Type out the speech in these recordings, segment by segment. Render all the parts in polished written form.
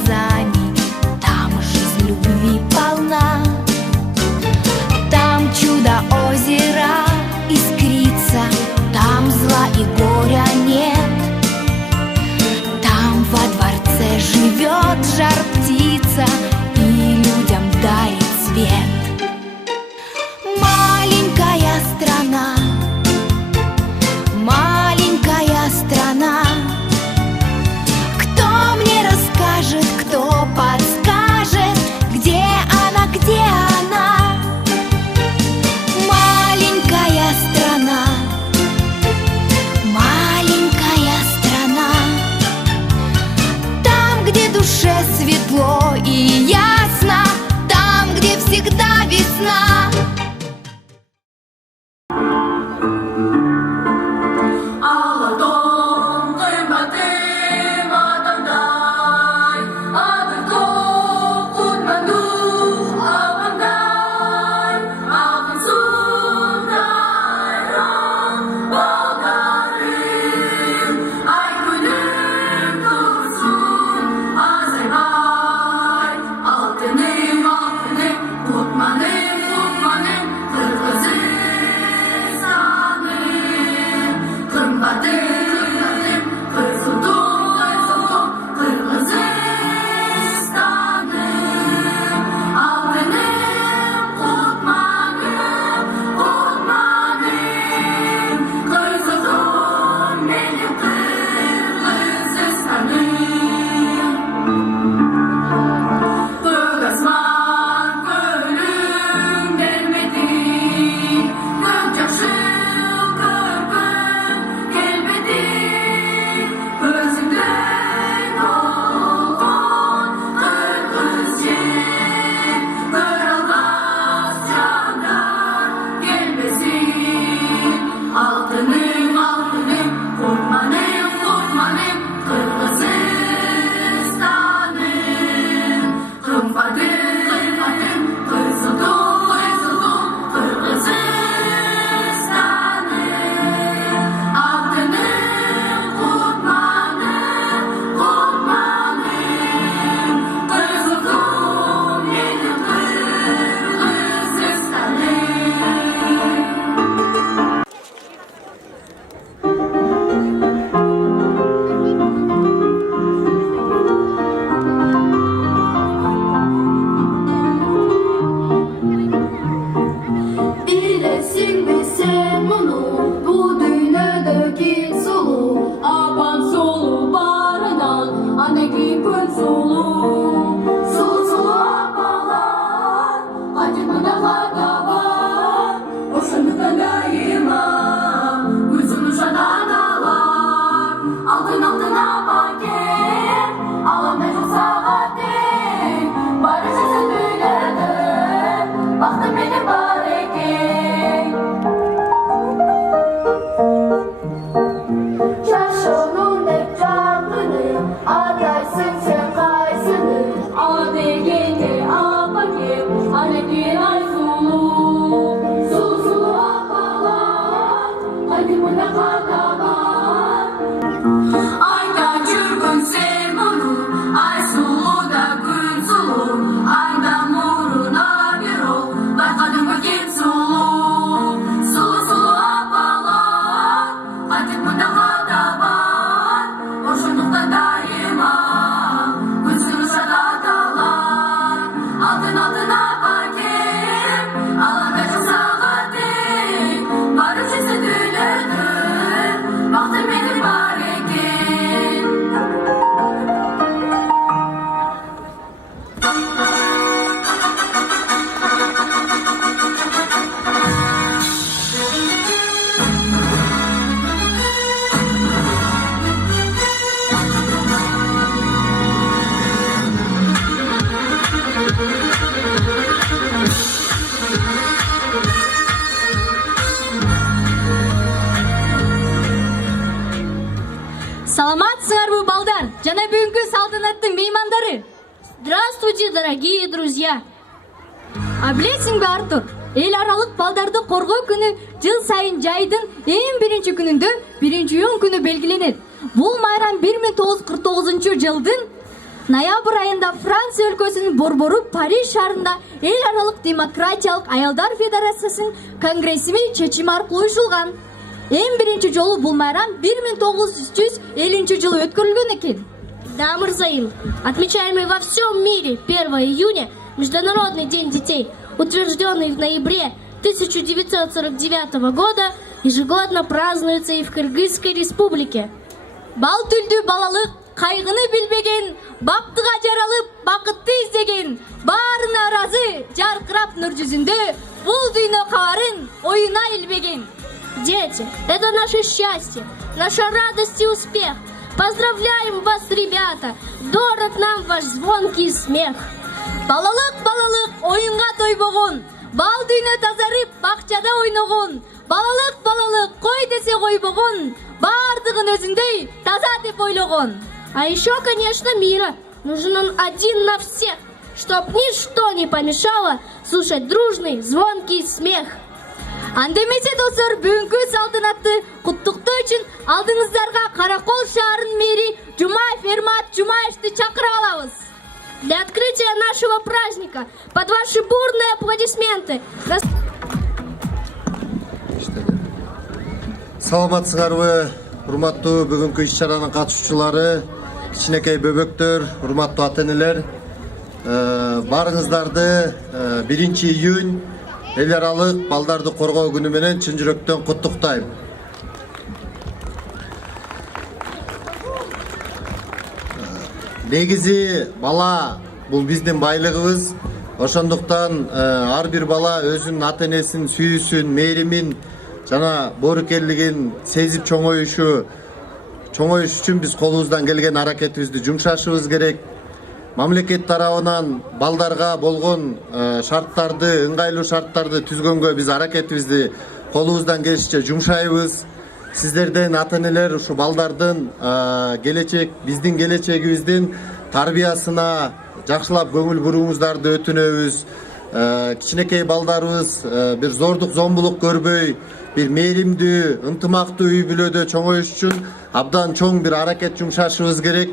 наказаний, там жизнь любви полна. Там чудо озера искрится, там зла и горя нет. Там во дворце живет жар-птица и людям дарит свет. Маленькая страна, маленькая страна, кто мне расскажет, кто подскажет, где она, где она? Маленькая страна, маленькая страна, там, где душе светло и ясно, там, где всегда весна. Саламатсыңарбы балдар, жана бүгүнкү салтанаттын меймандары. Здравствуйте, дорогие друзья. А билесиңби, Артур, эл аралык балдарды коргоо күнү жыл сайын жайдын эң биринчи күнүндө 1-июнь күнү белгиленет. Бул майрам 1949 жылдын Ноябрь айында Франция өлкөсүнүн борбору Париж шаарында эл аралык демократиялык аялдар федерациясынын конгрессими чечими аркылуу уюшулган. Эң биринчи жолу бул майрам 1950 өткөрүлгөн экен. Да, Мурзаил, отмечаемый во всем мире 1 июня Международный день детей, утвержденный в ноябре 1949 года, ежегодно празднуется и в Кыргызской республике. Бал түлдү балалык, кайгыны билбеген, бактыга жаралып, бакытты издеген, баарына ыраазы, жаркырап нур жүзүндө, бул дүйнө кабарын оюна илбеген. Дети, это наше счастье, наша радость и успех. Поздравляем вас, ребята! Дорог нам ваш звонкий смех. Балалык, балалык, оюнга тойбогон, бал дүйнө тазарып, бакчада ойногон. Балалык, балалык, кой десе койбогон, бардыгын өзүндөй таза деп ойлогон. А еще, конечно, мира. Нужен он один на всех, чтоб ничто не помешало слушать дружный, звонкий смех. Андемесе достор, бүгүнкү салтанатты куттуктоо үчүн алдыңыздарга Каракол шаарынын мэри Жумаев Эрмат Жумаевди чакырып алабыз. Для открытия нашего праздника под ваши бурные аплодисменты. Саламатсыңарбы, урматтуу бүгүнкү иш-чаранын катышуучулары, кичинекей бөбөктөр, урматтуу ата-энелер. Баарыңыздарды 1 июнь эл аралык балдарды коргоо күнү менен чын жүрөктөн куттуктайм. Негизи бала бул биздин байлыгыбыз. Ошондуктан ар бир бала өзүнүн ата-энесин сүйүүсүн, мээримин жана боорукерлигин сезип чоңоюш үчүн биз колубуздан келген аракетибизди жумшашыбыз керек. Мамлекет тарабынан балдарга болгон шарттарды, ыңгайлуу шарттарды түзгөнгө биз аракетибизди колубуздан келишинче жумшайбыз. Сиздерден ата-энелер ушу балдардын биздин келечегибиздин тарбиясына жакшылап көңүл буруңуздарды өтүнөбүз. Кичинекей балдарыбыз бир зордук, зомбулук көрбөй, бир мээримдүү, ынтымактуу үй бүлөдө чоңоюш үчүн абдан чоң бир аракет жумшашыбыз керек.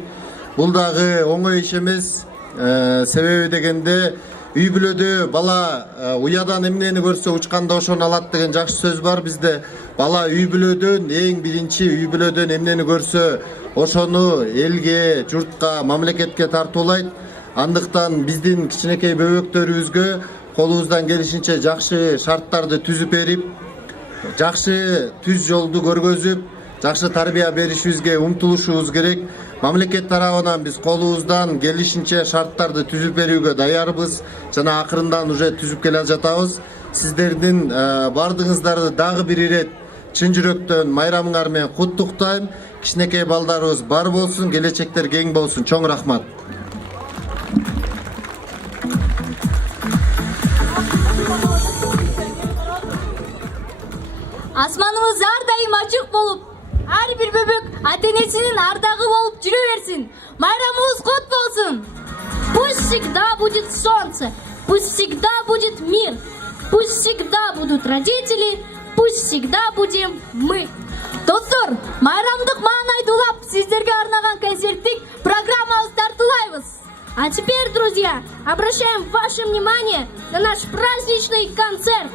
Бул дагы оңой иш эмес. Себеби дегенде үй бүлөдө бала уядан эмнени көрсө учканда ошону алат деген жакшы сөз бар бизде. Бала үй бүлөдөн эң биринчи үй бүлөдөн эмнени көрсө ошону элге, журтка, мамлекетке тартуулайт. Андыктан биздин кичинекей бөбөктөрүбүзгө колубуздан келишинче жакшы шарттарды түзүп берип, жакшы түз жолду көргөзүп, жакшы тарбия беришибизге умтулушубуз керек. Мамлекет тарабынан биз колубуздан келишинче шарттарды түзүп берүүгө даярбыз жана акырындан уже түзүп келе жатабыз. Сиздердин бардыгыңыздарды дагы бир ирет чын жүрөктөн майрамыңар менен куттуктайм. Кичинекей балдарыбыз бар болсун, келечектер кең болсун. Чоң рахмат. Асманыбыз ар дайым ачык болуп, ар бир бөбөк ата-энесинин ардагы болуп жүрө берсин. Майрамыбыз кут болсун. Пусть всегда будет солнце, пусть всегда будет мир, пусть всегда будут родители, пусть всегда будем мы. Достор, майрамдык маанайды улап, сиздерге арнаган концерттик программабызды тартуулайбыз. А теперь, друзья, обращаем ваше внимание на наш праздничный концерт.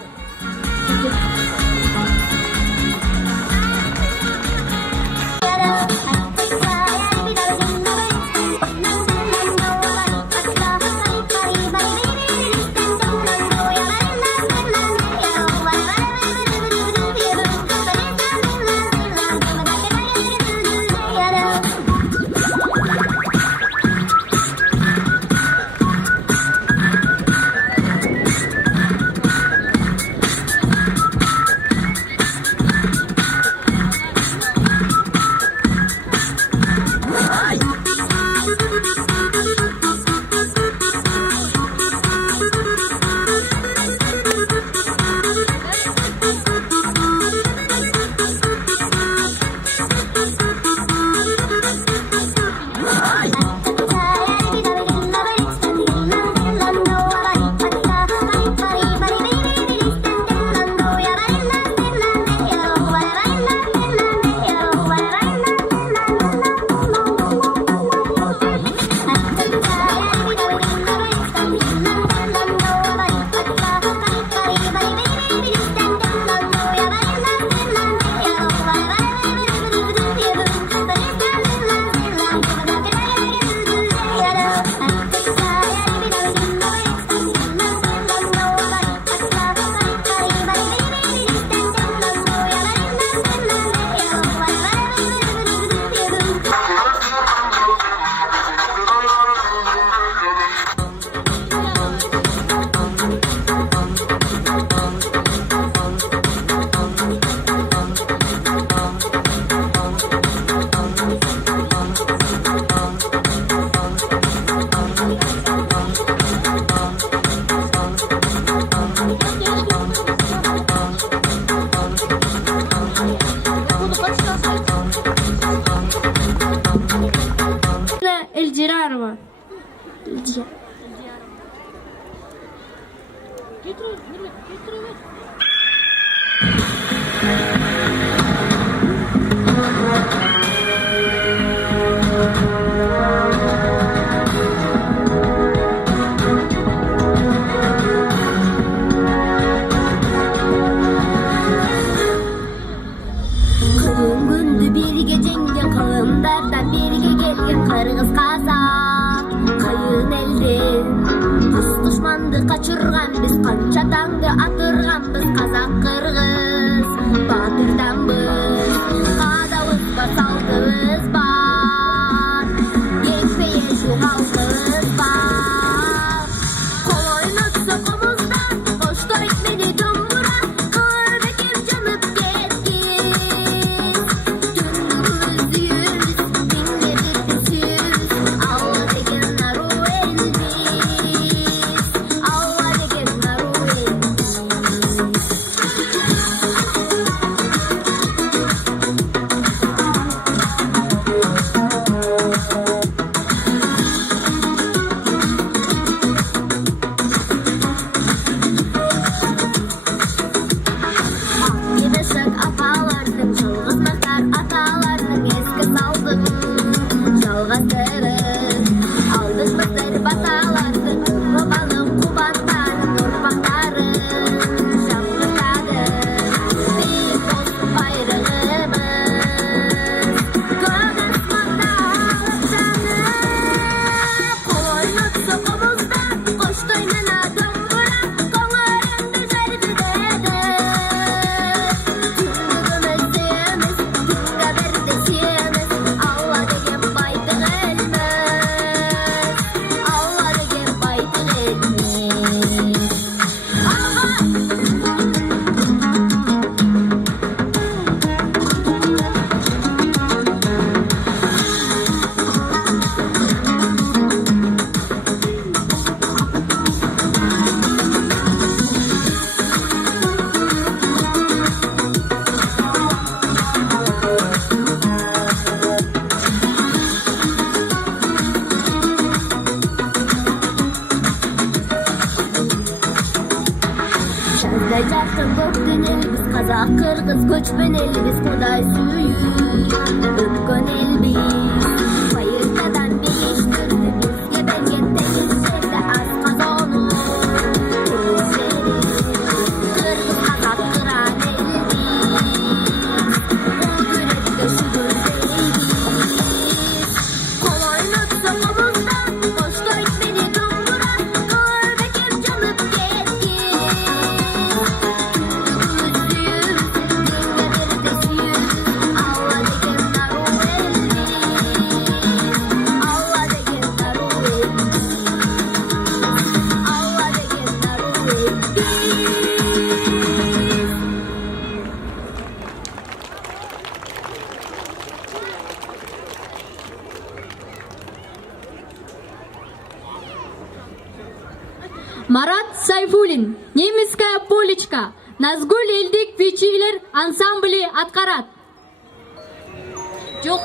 Gündü birge cengen kılımdardan birge gelgen kırgız kazak kayın elden Rus düşmandı kaçırgan biz kança tangı atırgan biz kazak kırgız batırdan biz kadavız var saldığız var yekpeye şu halkımız var kol oynatsa komuzdan koştur ekmedi dömbura kır bekim canıp Kazak, Kırgız, göçmen elbiz, Kuday suyu, öpkön elbiz. Bayırtadan birleştirdi bizge belgette yüzlerle az kazonu. Kırgız, Kazak, Kıran elbiz, bu yürekte şu gözleriyiz. Kol oynatsa omuzdan, koştu etmedi dumburan, kır bekim canıp getki. Марат Сайфулин, немецкая полечка, Назгүл элдик бичилер ансамблі аткарат. Жоқ,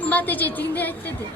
қымбат эже тигинде айтты.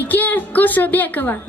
Айбике Кошобекова.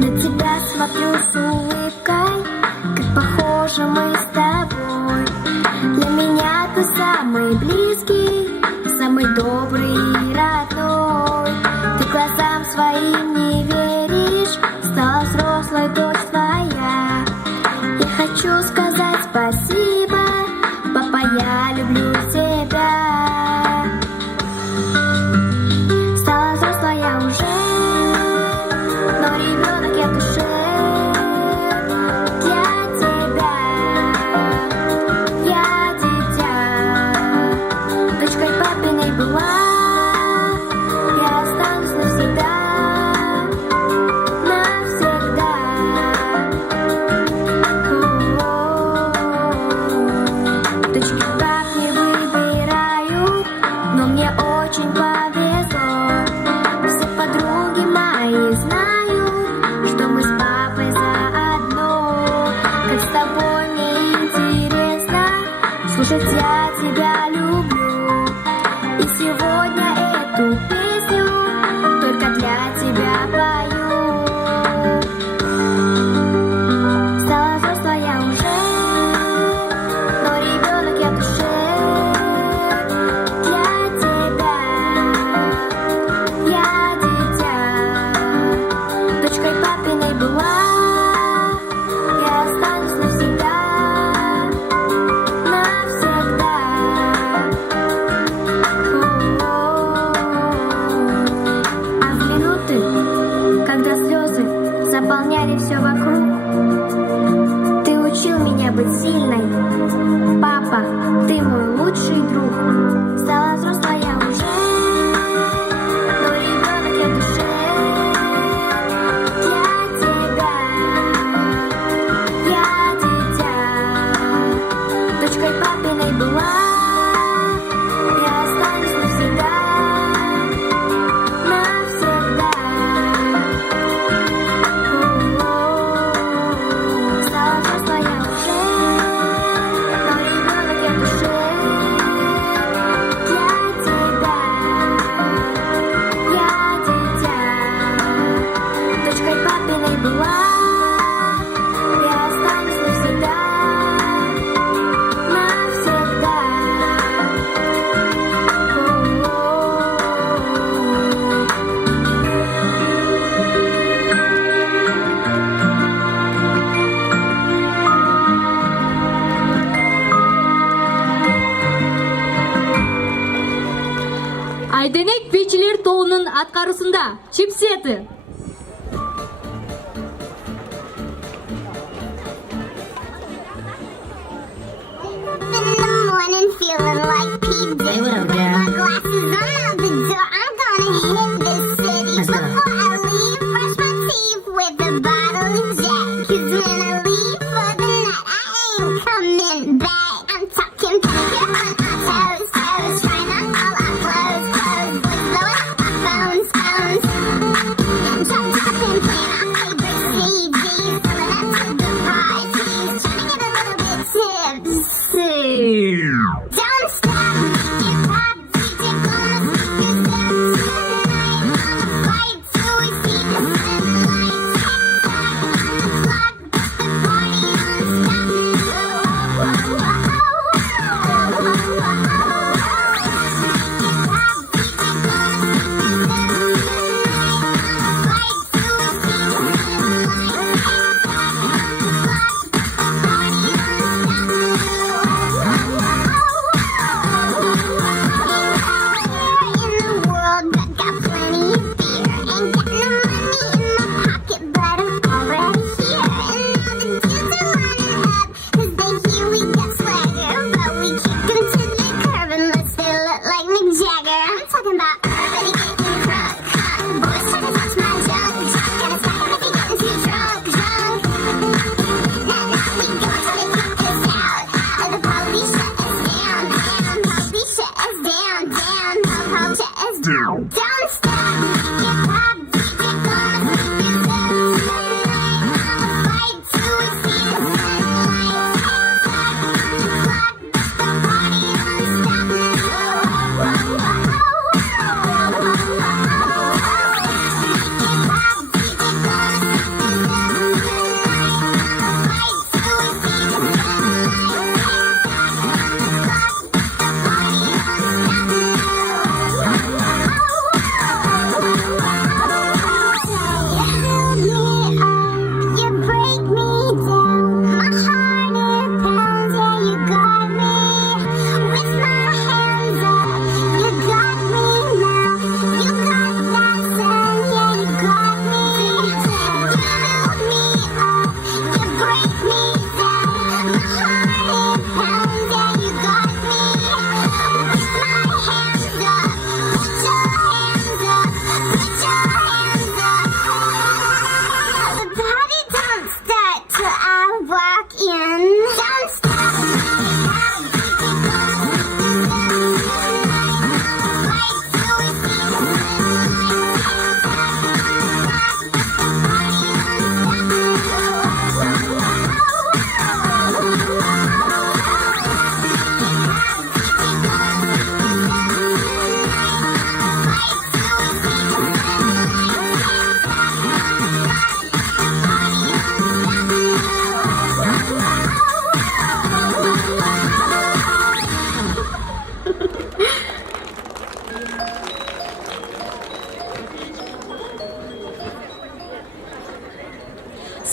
На тебя смотрю с улыбкой, как похожи мы с тобой. Для меня ты самый близкий, самый добрый и родной. Ты глазам своим не веришь, стала взрослой дочь твоя. Я хочу сказать спасибо, папа, я люблю тебя. Стала взрослая я уже, но ребенок я в душе. Для тебя я дитя, дочкой папиной была, я останусь навсегда, навсегда. Дочки пап не выбираю, но мне очень повезло. Все подруги мои знают, что мы с папой заодно. Как с тобой мне интересно слушать, я тебя люблю. И сегодня эту песню только для тебя пою. Стала взрослая я уже, но ребенок я в душе. Для тебя я дитя, дочкой папиной была, я останусь навсегда, навсегда. А в минуты, когда слезы заполняли все вокруг, ты учил меня быть сильной. Папа, ты мой лучший друг. Стала взрослая я уже, но ребенок я в душе. Для тебя я дитя, дочкой папиной была, я останусь навсегда, навсегда. Стала взрослая я уже, но ребенок я в душе. Для тебя я дитя, дочкой папиной была, я останусь навсегда, навсегда. Айденек бийчилер тобунун аткаруусунда чипсети. In the morning, feeling like P. Diddy. With my glasses on out the door, I'm gonna hit this city. Before I leave, brush my teeth with a bottle of Jack. 'Cause when I leave for the night, I ain't coming back. I'm talking pedicure on our toes, toes. Trying on all our clothes, clothes. Boys blowing up our phones, phones. Drop top and playing our favorite CDs. Selling out to the parties. Trying to get a little bit tipsy. Don't stop, make it pop, DJ gonna speak this up tonight. On a flight till we see the sunlight. Tick tock on the clock, bust the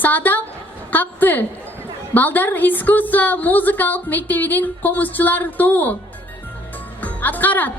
саадак капты. Балдар искусство музыкалык мектебинин комузчулар тобу аткарат.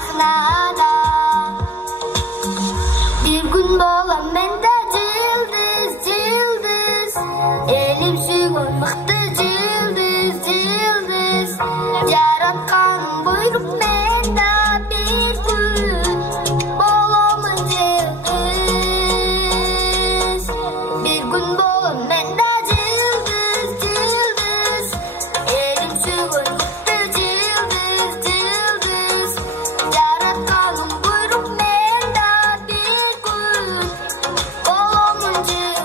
сахнада. Bir gün bolam men de yıldız, yıldız. Elim suygun mıktı yıldız, yıldız. Yaratkanım buyrup men de bir gün bolamın yıldız. Bir gün bolam men de yıldız, yıldız. Elim suygun mıktı yıldız, yıldız. Yaratkanım buyrup men de bir gün bolamın yıldız.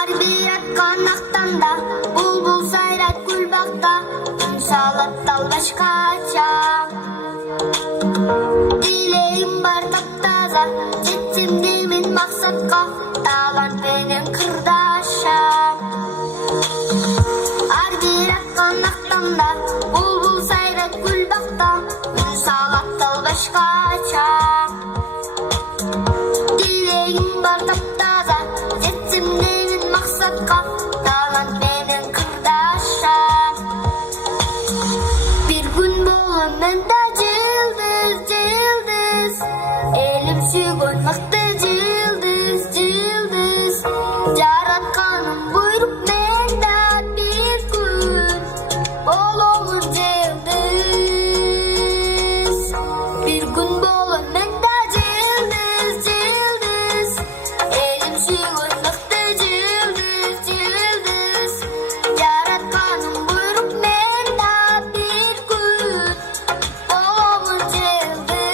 Arbi atkan aktanda, bulbul sayrat gül bakta, salat dal başkaça. Dileğim var taptaza, jettim demin maksatqa, talant benim kırdaşa. Arbi atkan aktanda, bulbul sayrat gül bakta, salat dal başkaça. Dileğim var taptaza, jettim demin maksatqa, talant benim kırdaşa. Bir gün bolam men de yıldız, yıldız. Elim suygun mıktı yıldız, yıldız. Yaratkanım buyrup men de bir gün bolamın yıldız. Bir gün bolam men de yıldız, yıldız. Elim suygun mıktı yıldız, yıldız. Yaratkanım buyrup men de bir gün bolamın yıldız.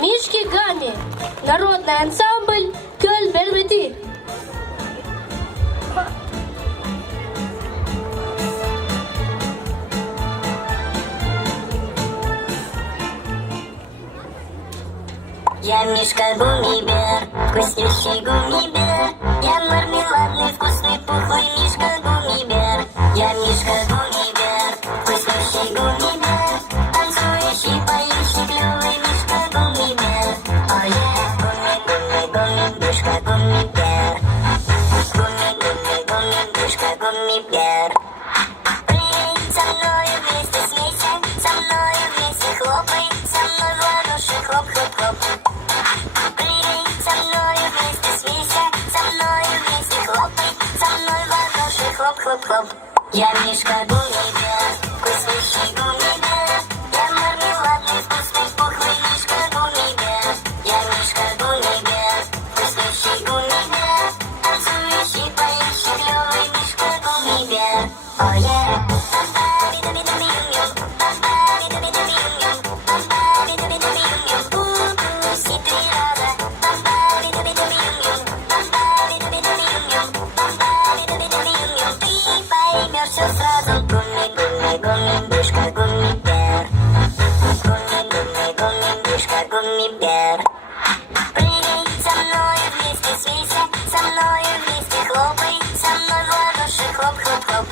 Мишки Гамми. Народный ансамбль Кёль Бербети. Я мишка гумми-бер, вкуснющий гумми-бер. Я мармеладный, вкусный, пухлый мишка гумми-бер. Я мишка гумми-бер, вкуснющий гумми-бер. Танцующий, поющий, клёвый мишка гумми-бер. Ой, гумми-гумми-гумми-бушка гумми-бер. Гумми-гумми-гумми-бушка гумми-бер. Прыгай со мной вместе, смейся, со мной вместе хлопай, со мной в ладоши хлоп-хлоп-хлоп. Прыгай со мной вместе, смейся, со мной вместе хлопай, со мной в ладоши хлоп-хлоп-хлоп. Я мишка гумми-бер, вкуснющий гумми-бер. Я мармеладный, вкусный, пухлый мишка гумми-бер. Я мишка гумми-бер, вкуснющий гумми-бер. Танцующий, поющий, клёвый мишка гумми-бер. Oh yeah. Все сразу гумми-гумми-гумми-бушка гумми-бер. Гумми-гумми-гумми-бушка гумми-бер. Прыгай со мной вместе, смейся, со мной вместе хлопай, со мной в ладоши хлоп-хлоп-хлоп.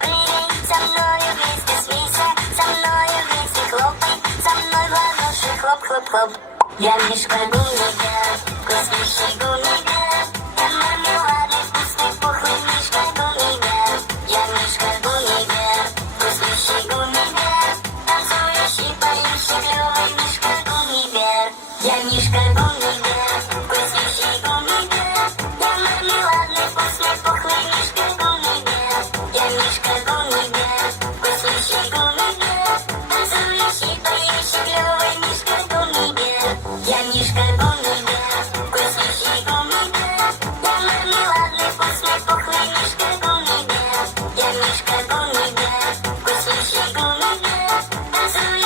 Прыгай со мной вместе, смейся, со мной вместе хлопай, со мной в ладоши хлоп-хлоп-хлоп. Я мишка гумми-бер, вкуснющий гумми-бер. Я мармеладный, вкусный, пухлый мишка гумми-бер. Я мишка гумми-бер, вкуснющий гумми-бер. Танцующий, поющий, клёвый мишка гумми-бер. Я мишка гумми-бер, вкуснющий гумми-бер. Я мармеладный, вкусный, пухлый мишка гумми-бер. Я мишка гумми-бер, вкуснющий гумми-бер. Танцующий, поющий, клёвый мишка гумми-бер. Я мишка гумми-бер, вкуснющий гумми-бер. Я мармеладный, вкусный, пухлый мишка гумми-бер. Я мишка гумми-бер, вкуснющий гумми-бер. Танцующий,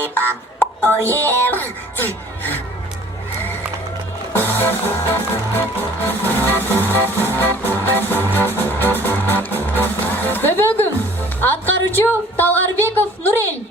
lollipop. Oh yeah. Бөбөгүм, аткаруучу Талгарбеков Нурел.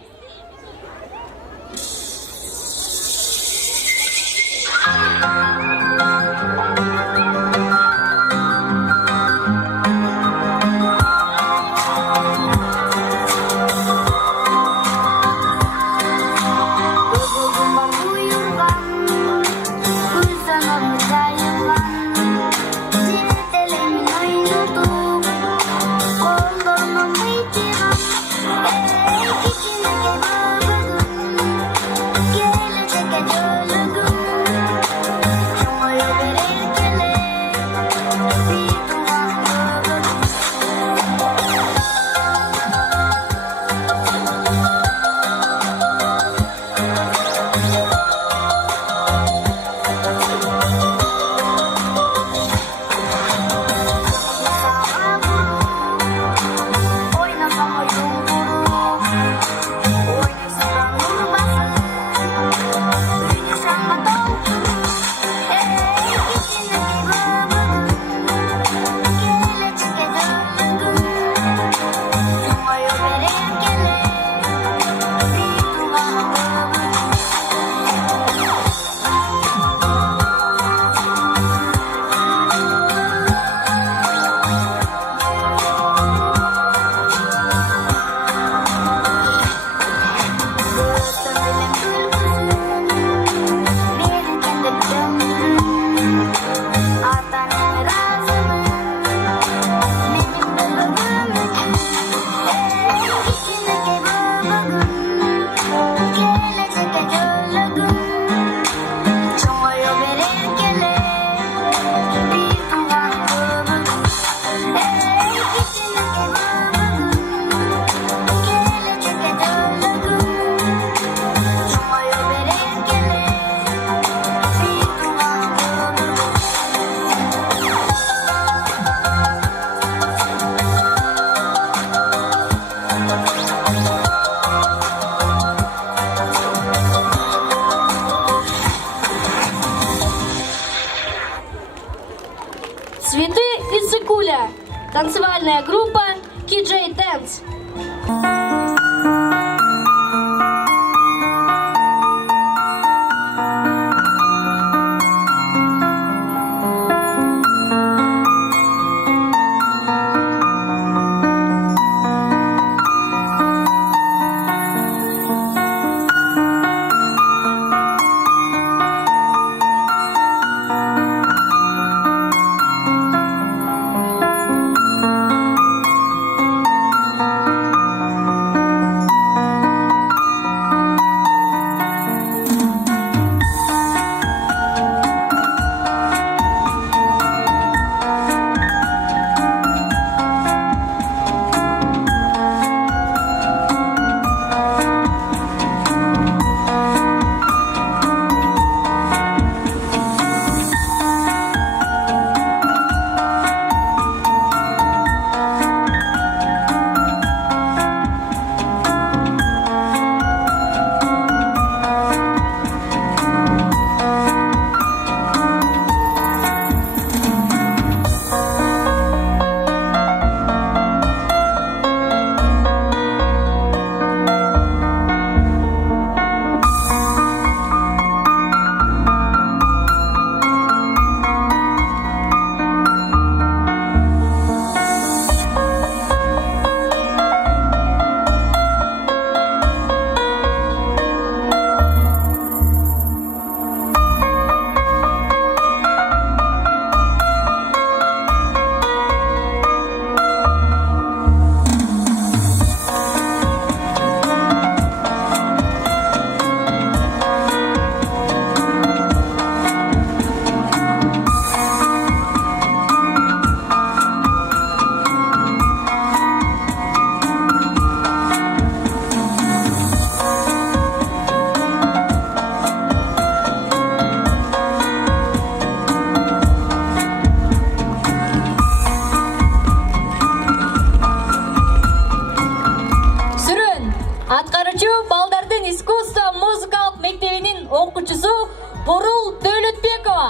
Цветы из Сыкуля. Танцевальная группа KJ Dance. балдардын искусство музыкалык мектебинин окуучусу Бурул Дөөлөтбекова.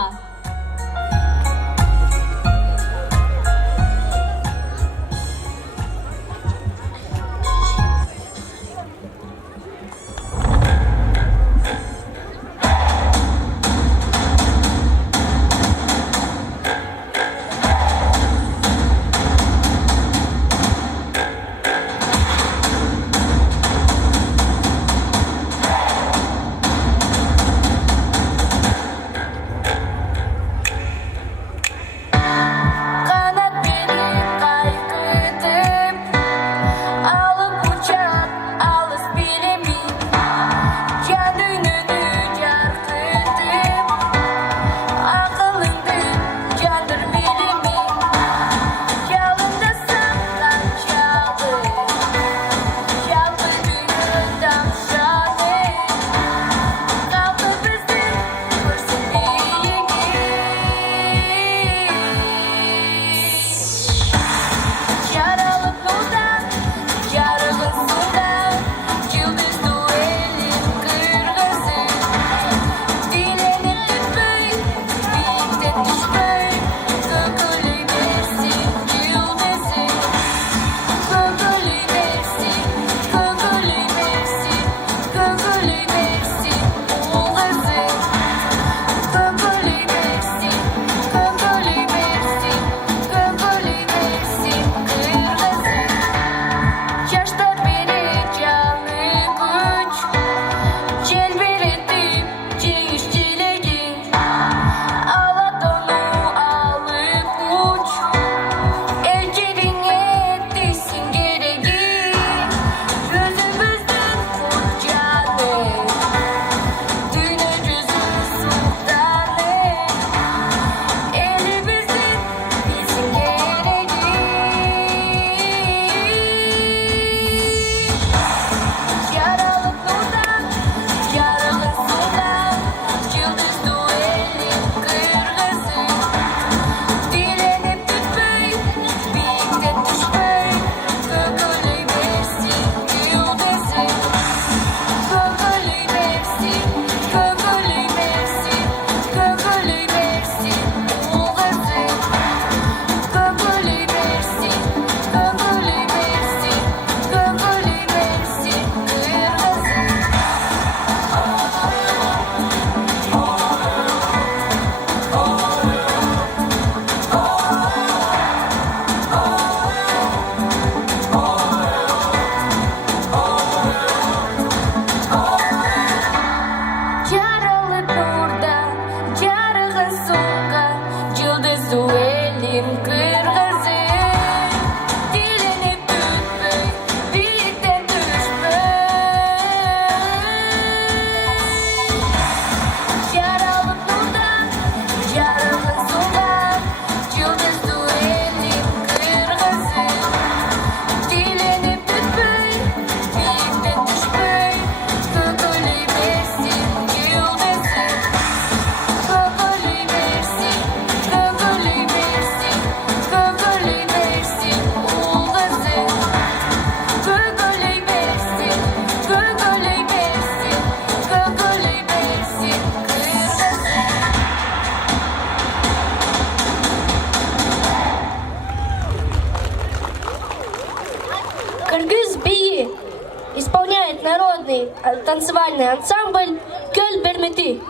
Исполняет народный танцевальный ансамбль «Көл Бермети».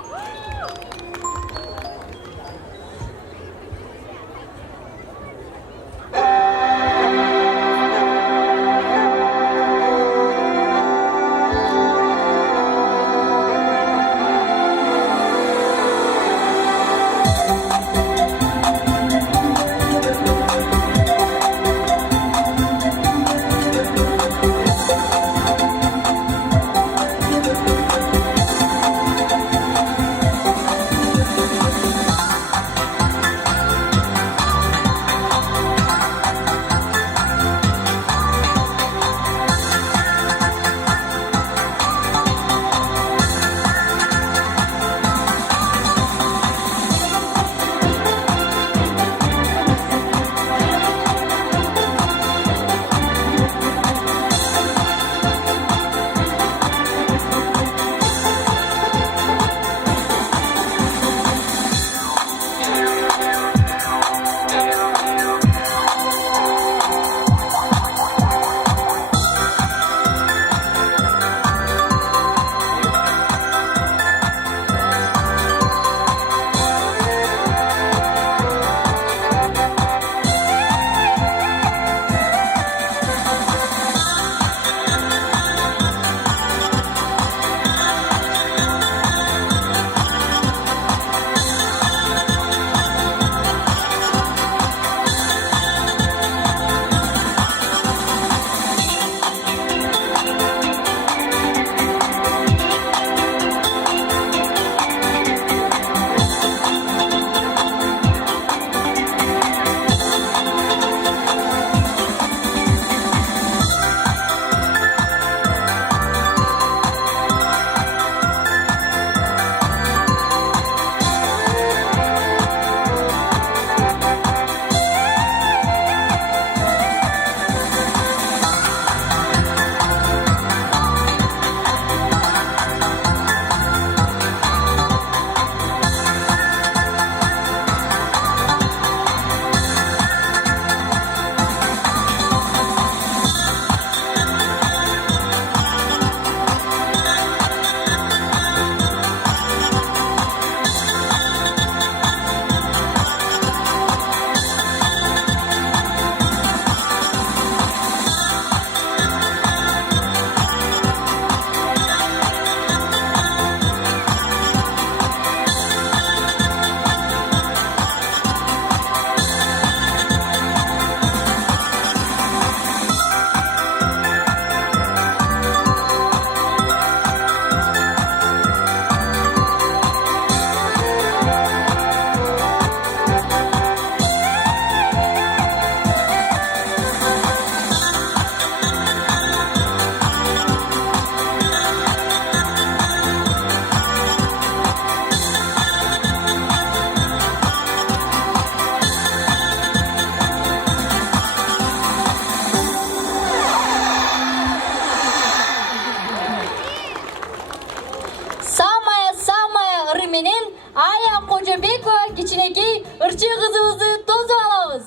ыры менен Ая Кожобекова кичинекей ырчы кызыбызды тосуп алабыз.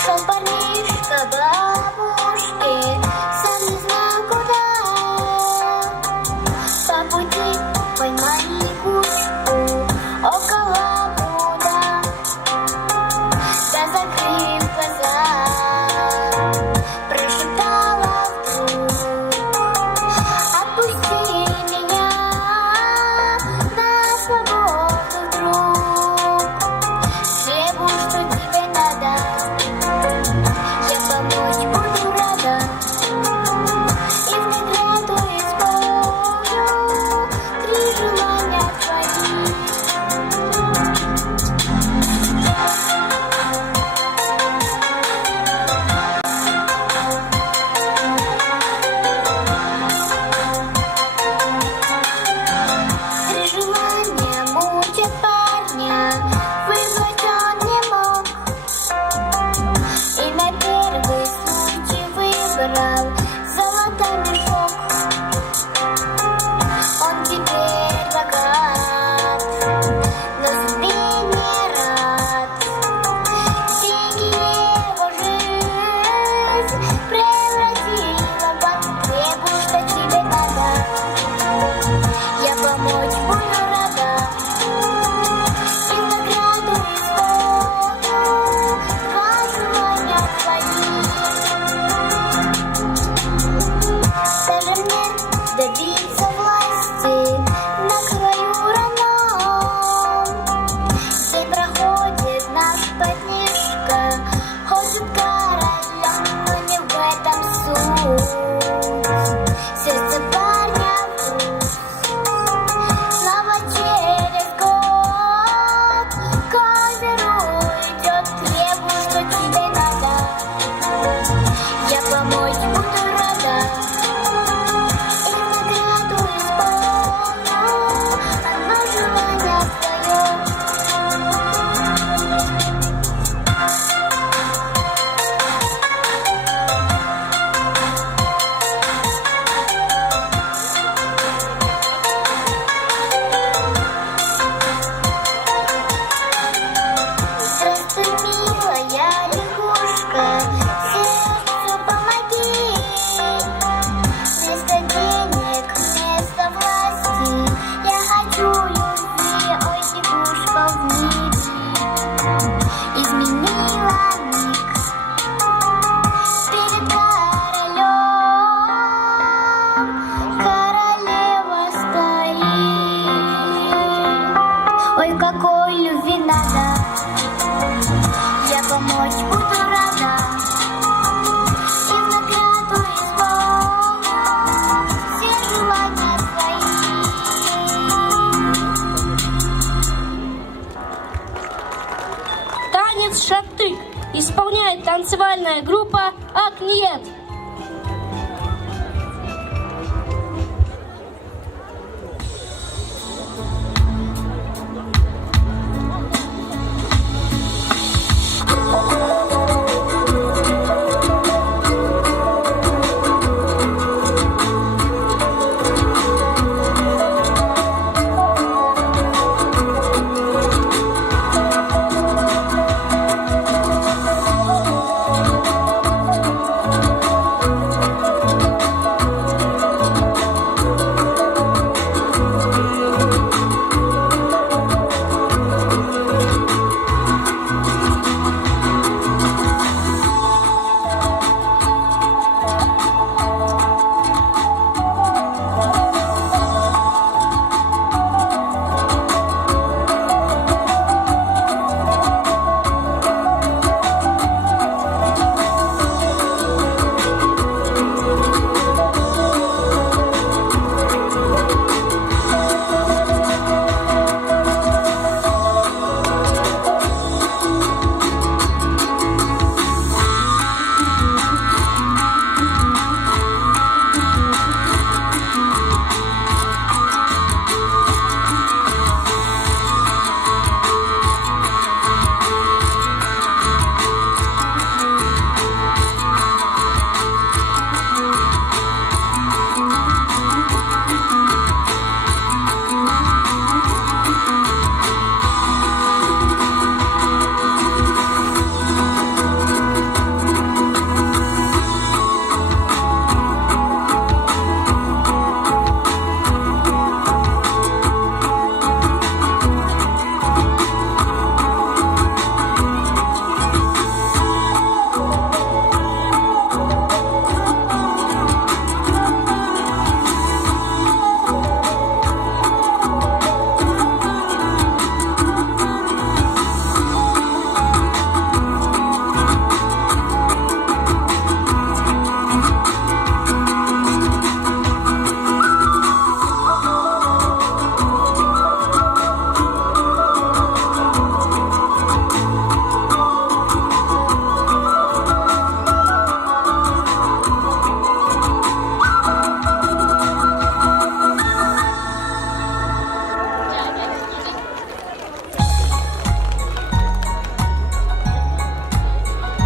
Шел парнишка к бабушке, сам не знал куда. По пути поймал лягушку около пруда. Да закрыв глаза, прошептала вдруг: отпусти меня на свободу, друг. Требую, что тебе надо, я помочь буду рада, и в награду исполню 3 желания твои. Три желания мучат парня, выбрать он не мог, и на первый случай выбрал золотой мешок. Он теперь богат, но себе не рад. Деньги его жизнь превратила в ад. Требую, что тебе надо, я помочь буду рада, и в награду исполню 2 желания твои. Даже мне добиться власти на краю родном. День проходит наш парнишка, хочет королем, но не в этом суть. Сердце парня вкус. Снова через год к озеру идет. Требую, что тебе надо, я помочь буду рада, и в награду исполню 1 желание твое. Здравствуй, милая лягушка, сердцу помоги. Вместо денег, вместо власти, я хочу любви, ой, лягушка в мире. Изменила миг перед королем, королева стоит. Ой, какой любви надо, я помочь буду рада, и в награду исполню все желания твои. Танец шаары исполняет танцевальная группа «Акниет».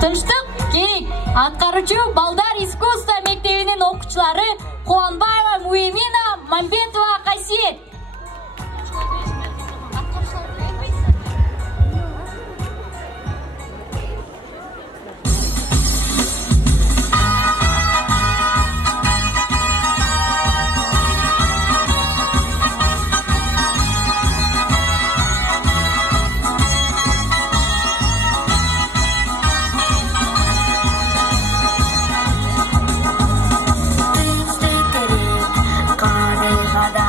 Тынчтык керек. Аткаруучу балдар искусство мектебинин окуучулары Кубанбаева Муемина, Мамбетова Касиет. Қағидада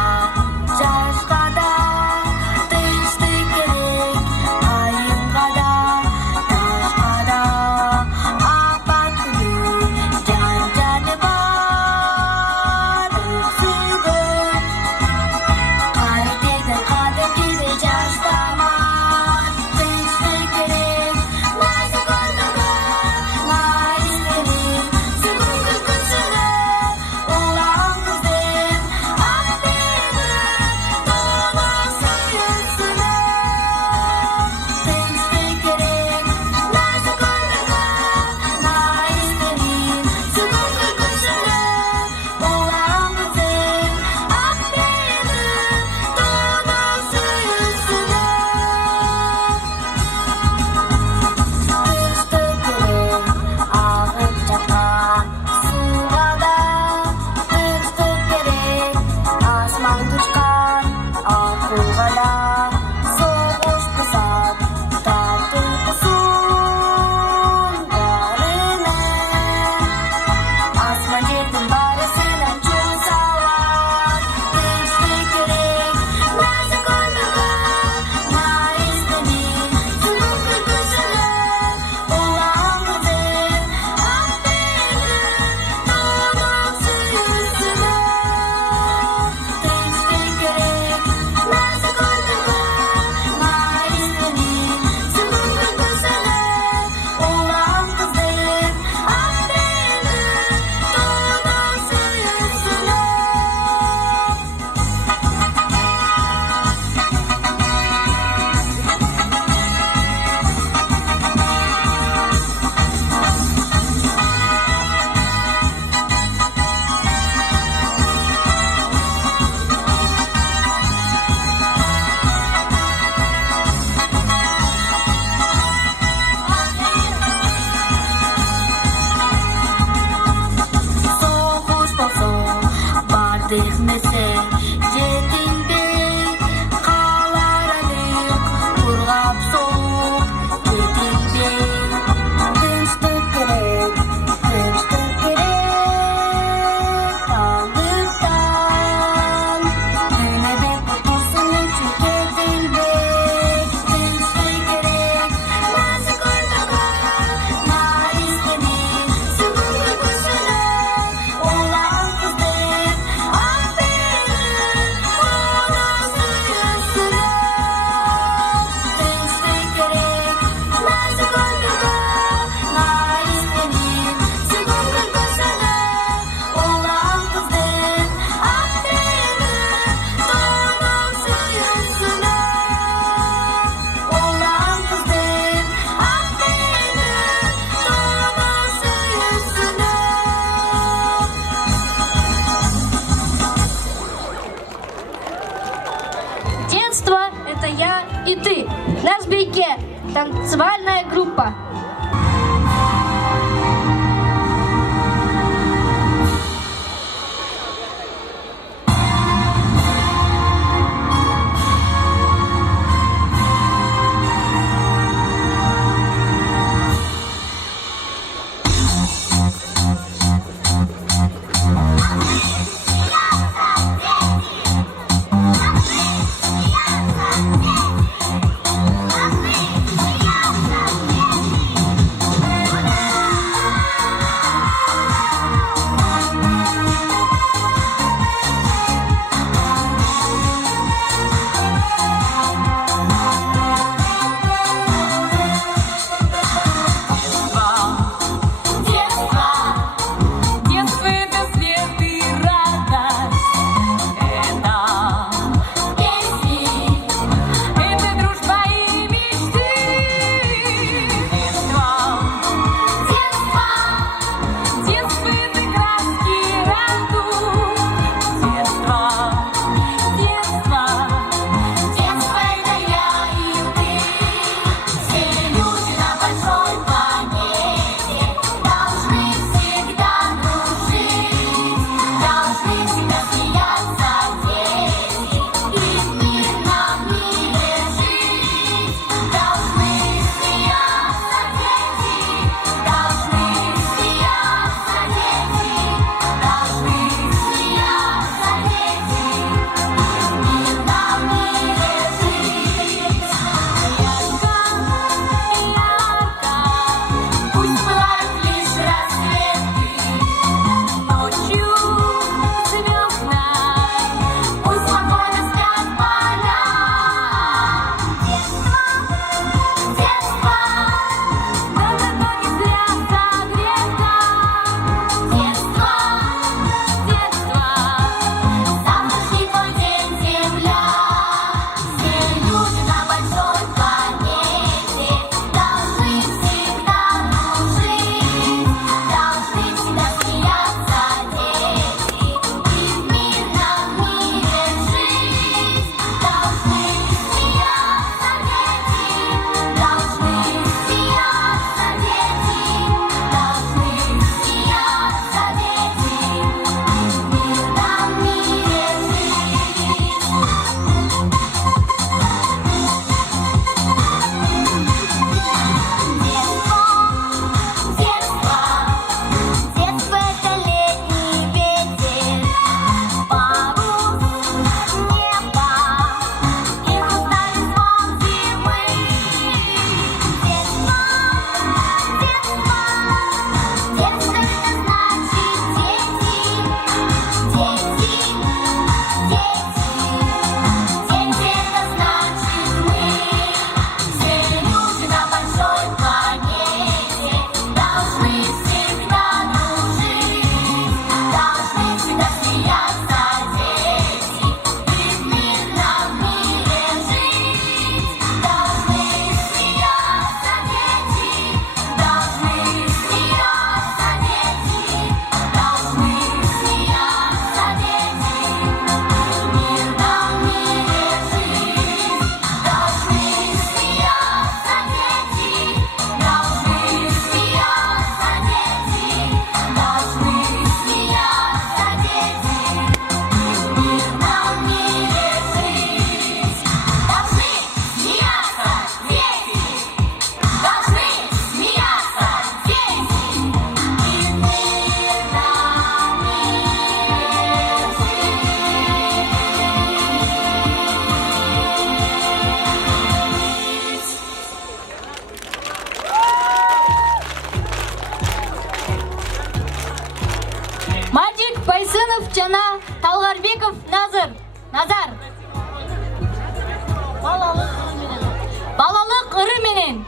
жана Талгарбеков Назар. Балалык ыры менен.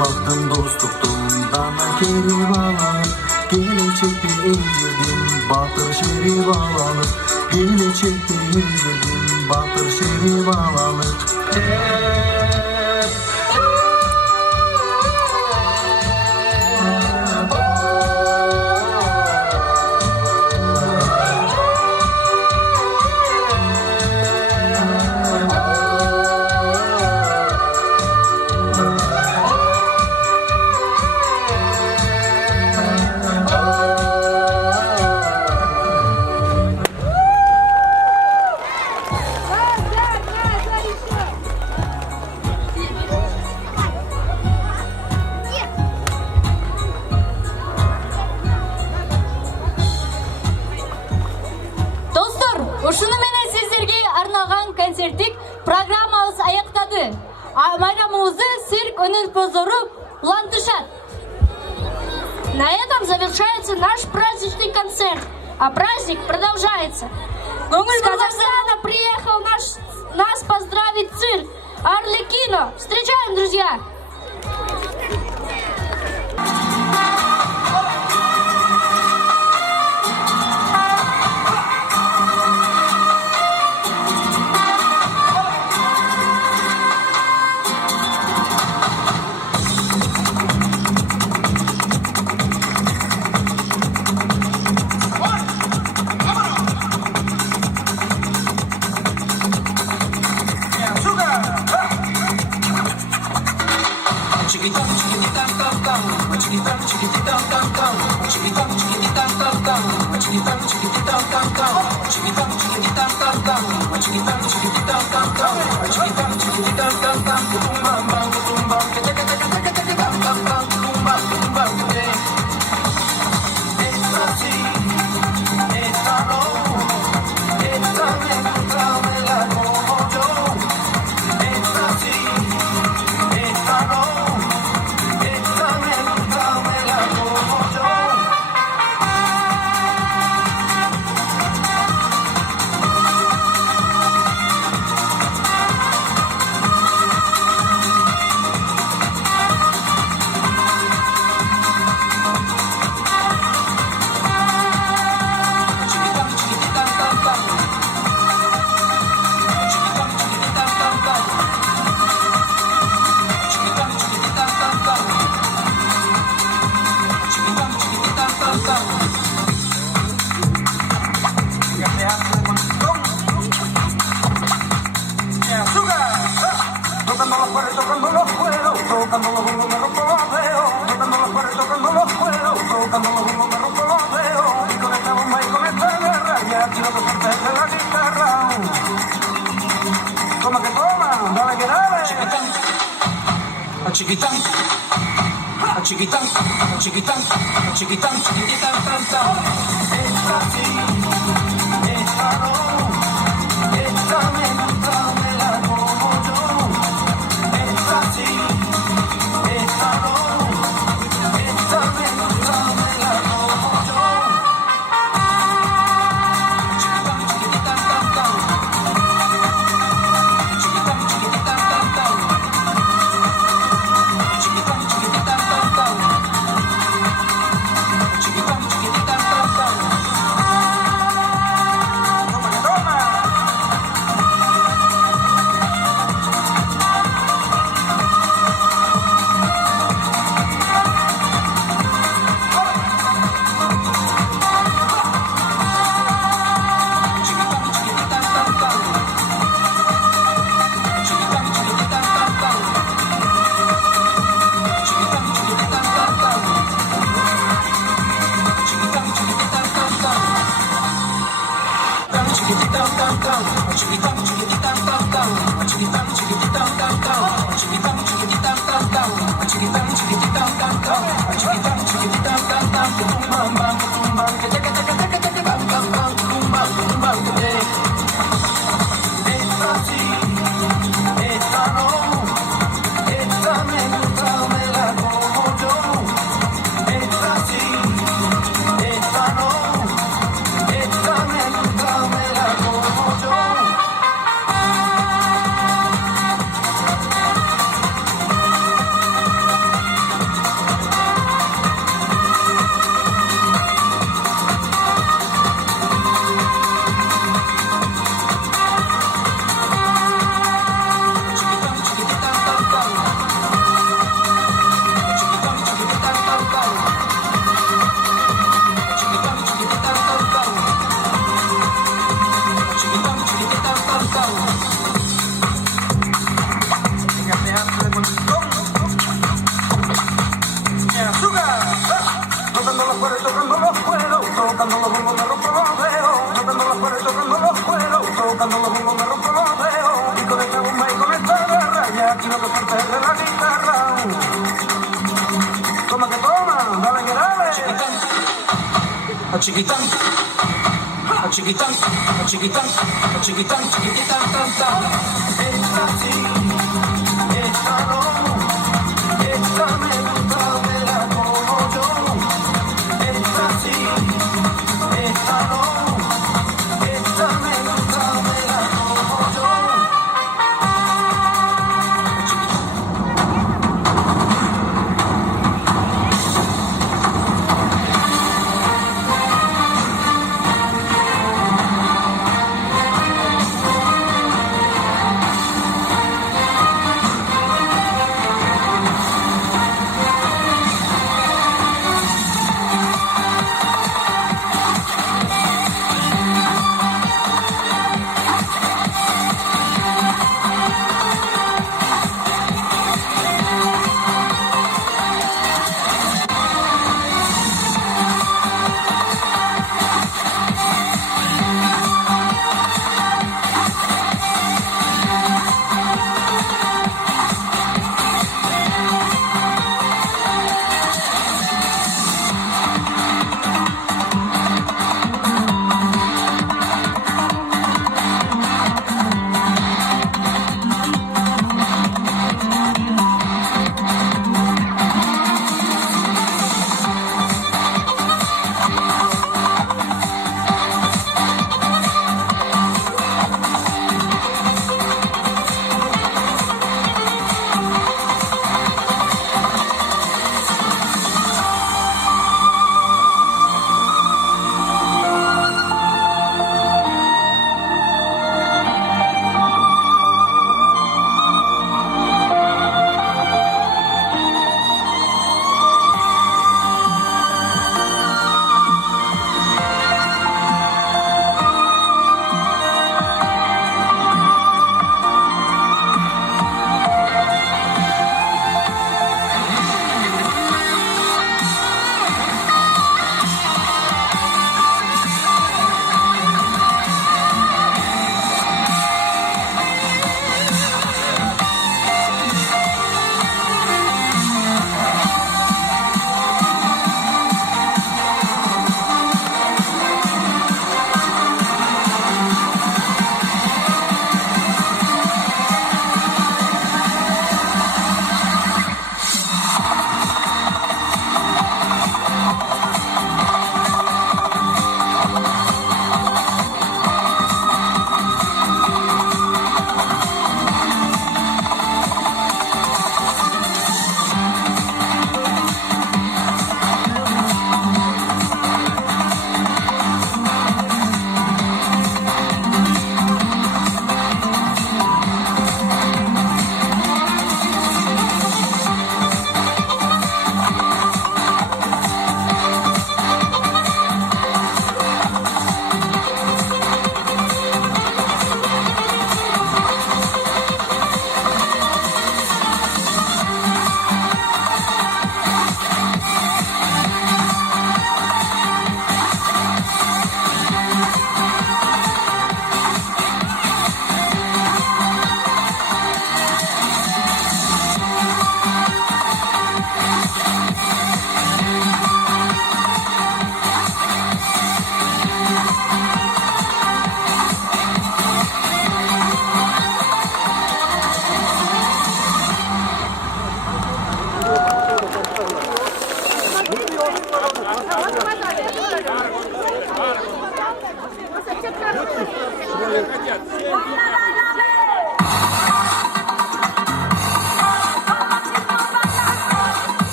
Baktım dostluktan dana geri bağlanır. Gelecekte ezildim batır şeri bağlanır. Gelecekte ezildim batır şeri bağlanır. концерттик программабыз аяктады. Майрамыбызды цирк өнерпоздору улантышат. На этом завершается наш праздничный концерт, а праздник продолжается. С Казахстана приехал нас поздравить цирк Арлекино. Встречаем, друзья! Tocando los cueros, tocando los cueros, tocando los chiquitán, a chiquitán, a chiquitán, a chiquitán, chiquitán, tan, tan. Esta sí, esta no, esta me gusta, me la como yo. Esta sí, esta no, esta me gusta, me la como yo. Chiquitán, chiquitán, tan, tan. Chiquitán, chiquitán, tan, tan. Chiquitán, chiquitán, tan, tan. Chiquitán, chiquitán, tan, tan. Toma que toma. Chiquitán, chiquitán, tan, tan. Chiquitán, chiquitán, tan, tan. Chiquitán, chiquitán, tan, tan. Chiquitán, chiquitán, tan, tan. Tan chiquitán, tan, tan. Chiquitán, chiquitán, tan, tan. Chiquitán, chiquitán, tan, tan. Chiquitán, chiquitán, tan, tan. Chiquitán, chiquitán, tan, tan. Chiquitán, chiquitán, tan, tan. Tum, bam, bam, tum, bam, que te, bam, bam, bam, tum, bam, que te. Esta sí, esta no, esta me gusta, me la como yo. Esta sí, esta no, esta me gusta, me la como yo. Chiquitán, chiquitán, tan, tan. Chiquitán, chiquitán, tan, tan. Chiquitán, chiquitán, tan, tan. Chiquitán, chiquitán, tan, tan. Fíjate, hazle con el ton. ¡Mi azúcar! Tocando los cueros, tocando los cueros, tocando los bombos, me rompo los dedos. Tocando los cueros, tocando los cueros, tocando los bombos, me rompo los dedos. Y con esta bomba y con esta garra, ya quiero que suelte de la guitarra. Toma que toma, dale que dale. A chiquitán, a chiquitán, a chiquitán, a chiquitán, chiquitán, tan, tan. Esta sí, esta no, esta me gusta, me la como yo. Esta sí, esta no, esta me gusta, me la como yo.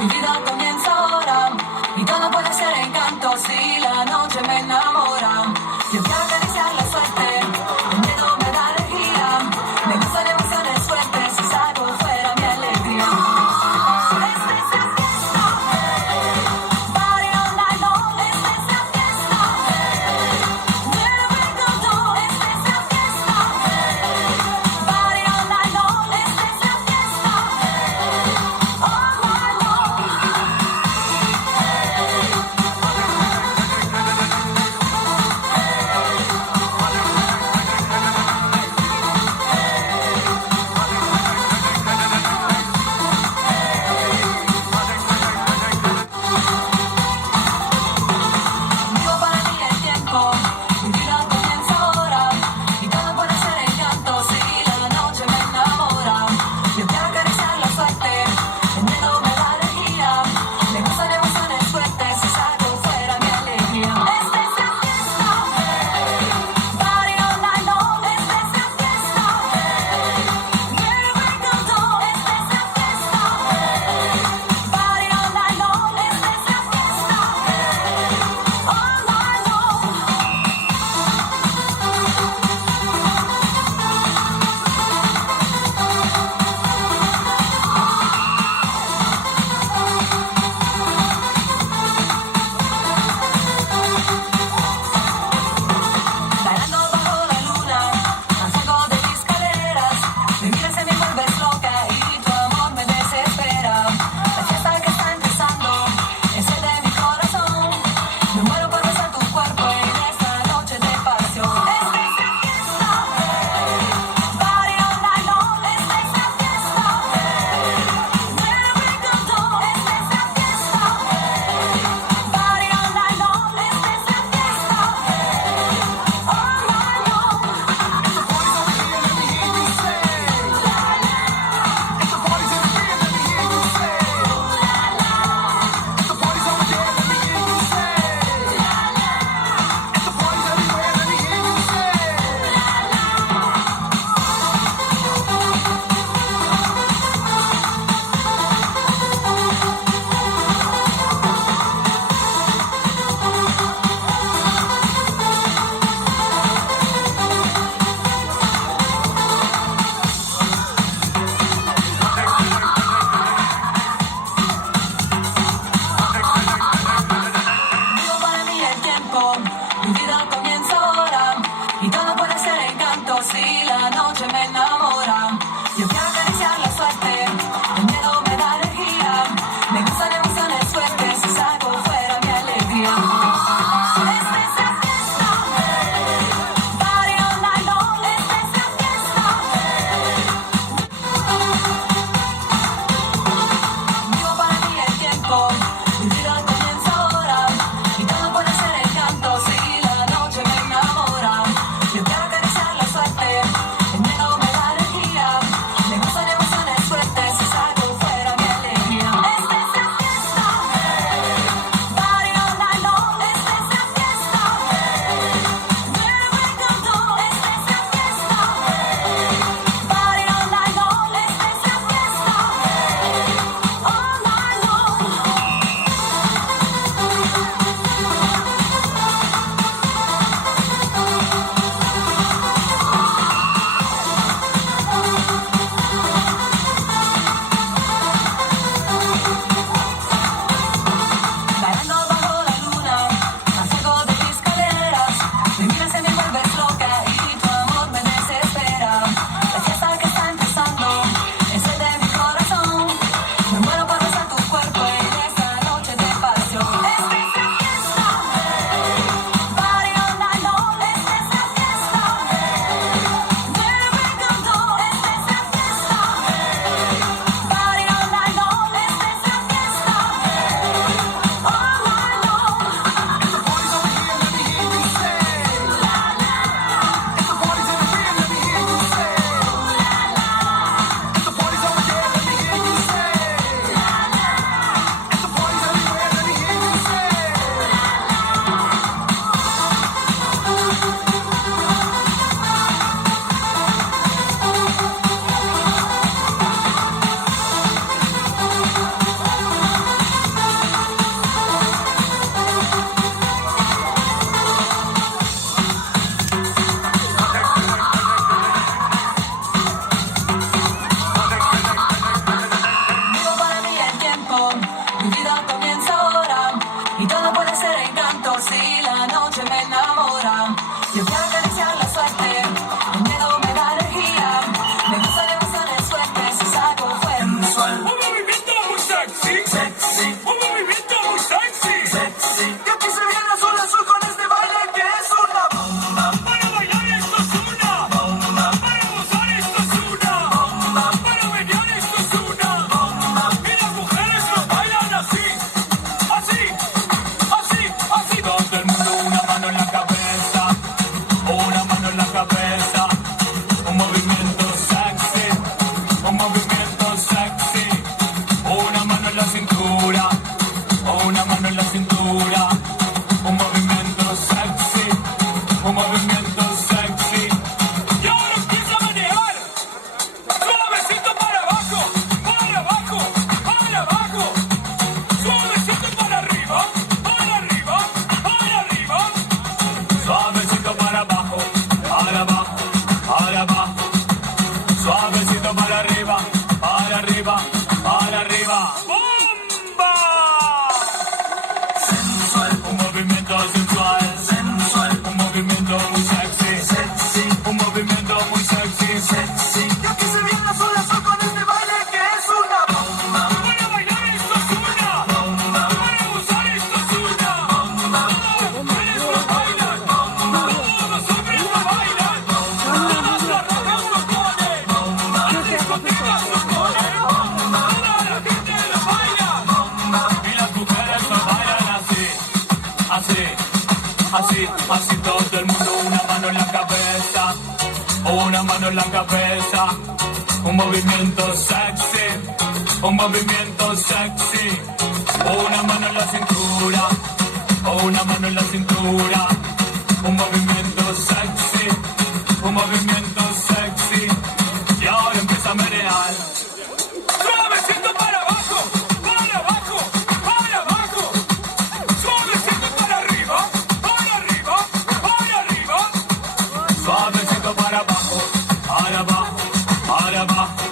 Mi vida comienza ahora y todo puede ser encanto si la noche me enamora. Yo quiero acariciar la suerte, el miedo me da alegría. Me gustan emociones fuertes y saco fuera mi alegría. Esta es la fiesta, party all night long. Esta es la fiesta, where we go do. Esta es la fiesta, party all night long. Esta es la fiesta, all night long. cintura, una mano en la cintura, un movimiento sexy, un movimiento sexy. Y ahora empieza a manejar, suavecito para abajo, para abajo, para abajo, suavecito para arriba, para arriba, para arriba, suavecito para abajo, para abajo, para abajo, suavecito para arriba, para arriba, para arriba. ¡Bomba! Sensual, un movimiento sensual, sensual, un movimiento muy sexy, sexy, un movimiento muy sexy, sexy. Y aquí se viene azul azul con este baile que es una bomba. Para bailar esto es una bomba, para gozar esto es una bomba. Todas las mujeres lo bailan, bomba. Todos los hombres lo bailan, bomba. Todas las rocas lo ponen, bomba. Las discotecas lo ponen, bomba. Toda la gente lo baila, bomba. Y las mujeres lo bailan así, así, así, así todo el mundo. Una mano en la cabeza, una mano en la cabeza. Un movimiento sexy, un movimiento sexy. Una mano en la cintura, una mano en la cintura. Un movimiento sexy, un movimiento sexy. Y ahora empieza a menear. Suavecito para abajo, para abajo, para abajo. Suavecito para arriba, para arriba, para arriba. Suavecito para abajo, para abajo, para abajo.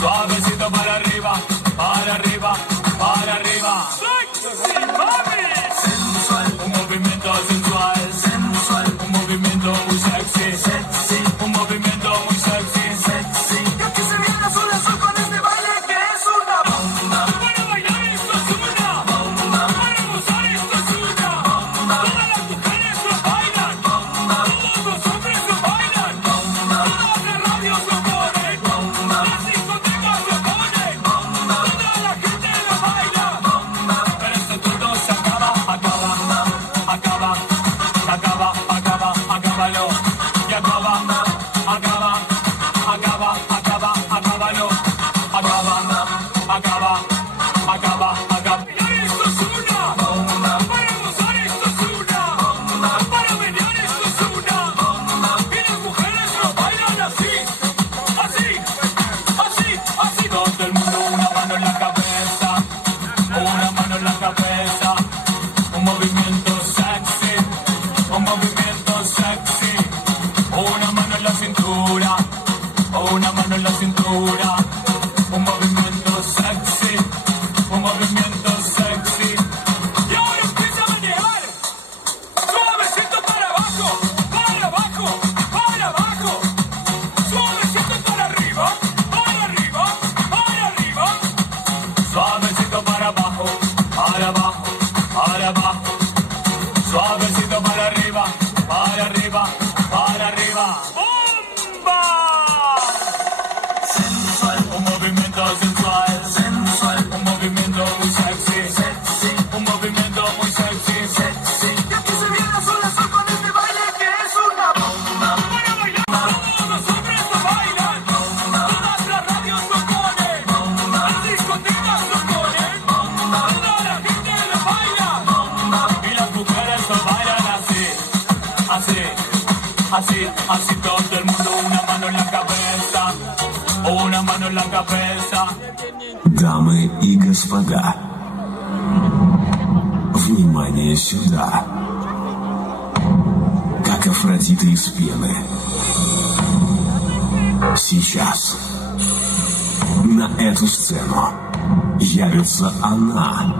Suavecito para arriba, para arriba, para arriba. Sexy, mami. Sensual, un movimiento sensual, sensual, un movimiento muy sexy, sexy, un movimiento muy sexy, sexy. Y aquí se viene azul azul con este baile que es una bomba. Para bailar esto es una bomba, para gozar esto es una bomba. Todas las mujeres lo bailan, bomba. Todos los hombres lo bailan, bomba. Todas las radios lo ponen, bomba. Las discotecas lo ponen, bomba. Toda la gente lo baila, bomba. Pero esto todo se acaba, acaba, acaba, acaba, acaba, acábalo. Y acaba, acaba, acaba, acaba, acábalo. Acaba, acaba, acaba, acaba. Bailar esto es una bomba. Para gozar esto es una bomba. Para menear esto es una bomba. Y las mujeres lo bailan así, así, así, así. Todo el mundo una mano en la cabeza, una mano en la cabeza. Un movimiento sexy, un movimiento sexy. Una mano en la cintura, una mano en la cintura. Un movimiento sexy, un movimiento sexy. Y ahora empieza a manejar. Suavecito para abajo, para abajo, para abajo. Suavecito para arriba, para arriba, para arriba. Suavecito para abajo, para abajo, para abajo. Suavecito para arriba, para arriba, para arriba. ¡Bomba! Sensual, un movimiento sensual, sensual, un movimiento muy sexy, sexy, un movimiento muy sexy, sexy. Y aquí se viene azul azul con este baile que es una bomba. Para bailar, todos los hombres lo bailan, bomba. Todas las radios lo ponen, bomba. Las discotecas lo ponen, bomba. Toda la gente lo baila, bomba. Y las mujeres lo bailan así, así, así, así todo el mundo. Una mano en la cabeza, una mano en la cabeza. Дамы и господа, внимание сюда. Как Афродита из пены. Сейчас на эту сцену явится она.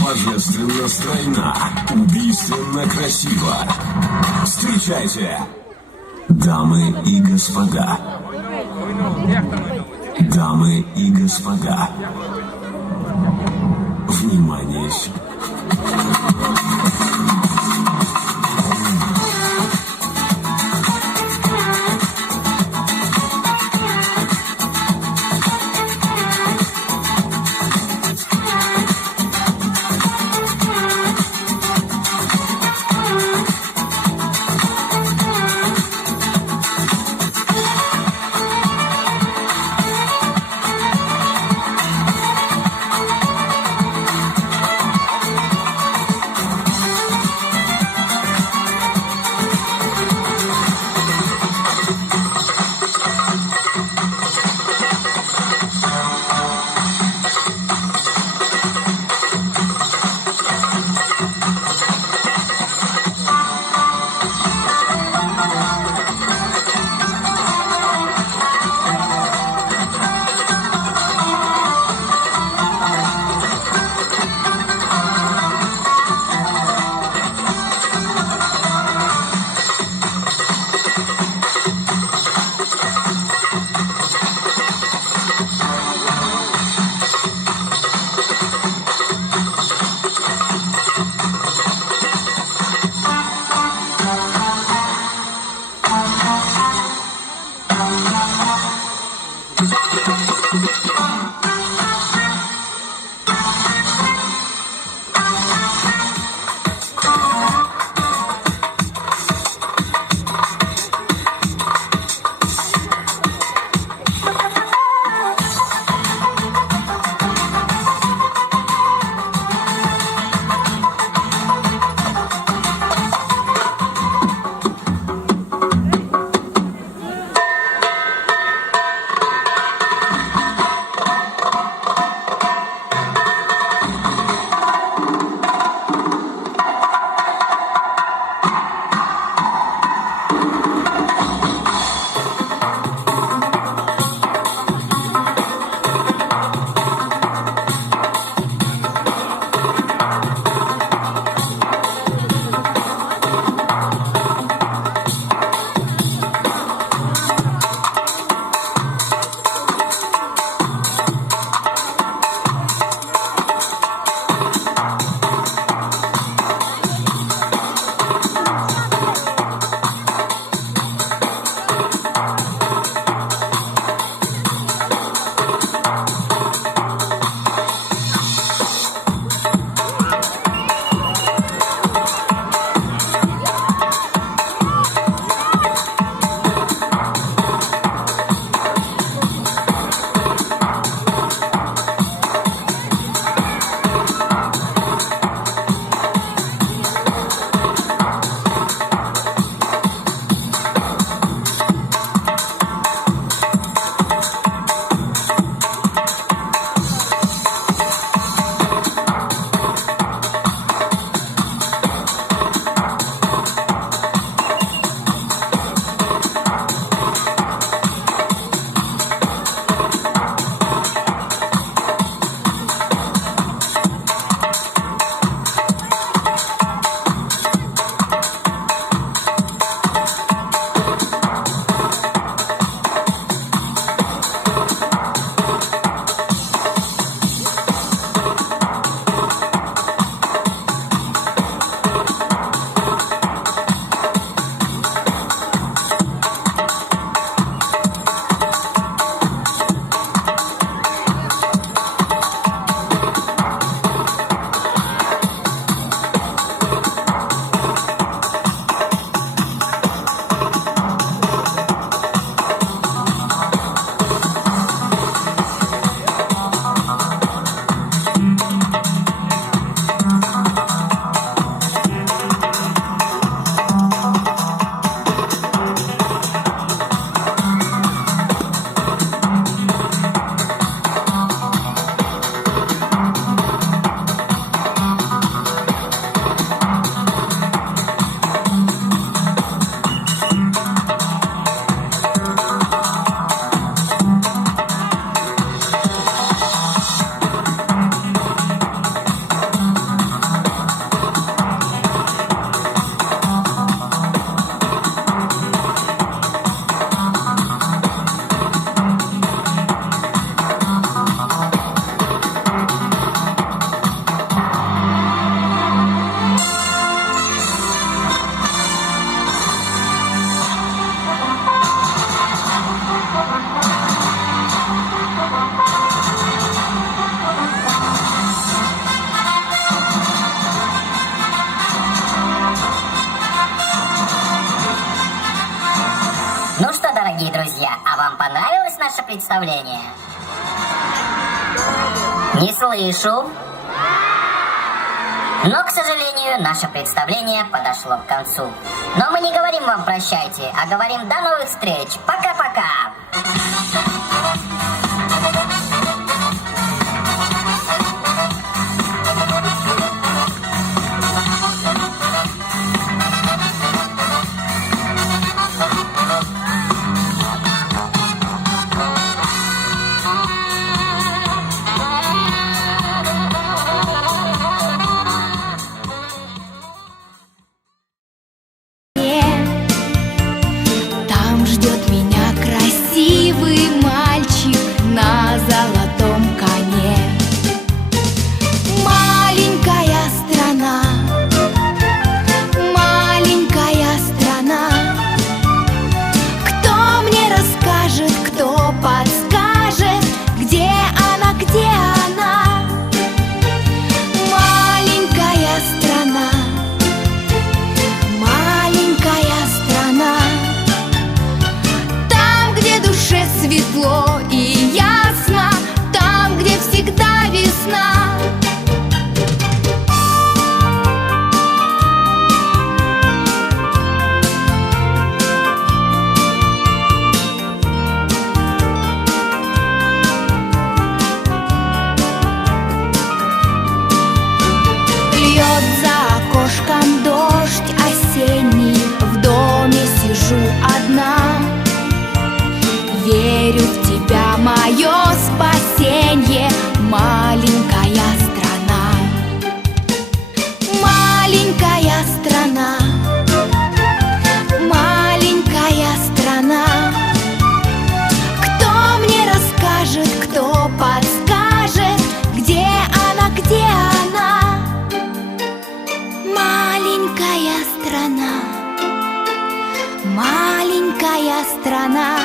Божественно стройна, убийственно красива. Встречайте, дамы и господа. Дамы и господа, внимание сюда. представление. Не слышу. Но, к сожалению, наше представление подошло к концу. Но мы не говорим вам прощайте, а говорим до новых встреч. Пока-пока. Там ждет меня красивый мальчик на золотом коне. Маленькая страна, кто мне расскажет, кто подскажет, где она, где она? Маленькая страна, там, где душе светло и ясно, там, где всегда весна. Льет за окошком дождь осенний, в доме сижу одна. Верю в тебя, мое спасенье, маленькая страна. Маленькая страна, кто мне расскажет, кто подскажет, где она, где она? Маленькая страна,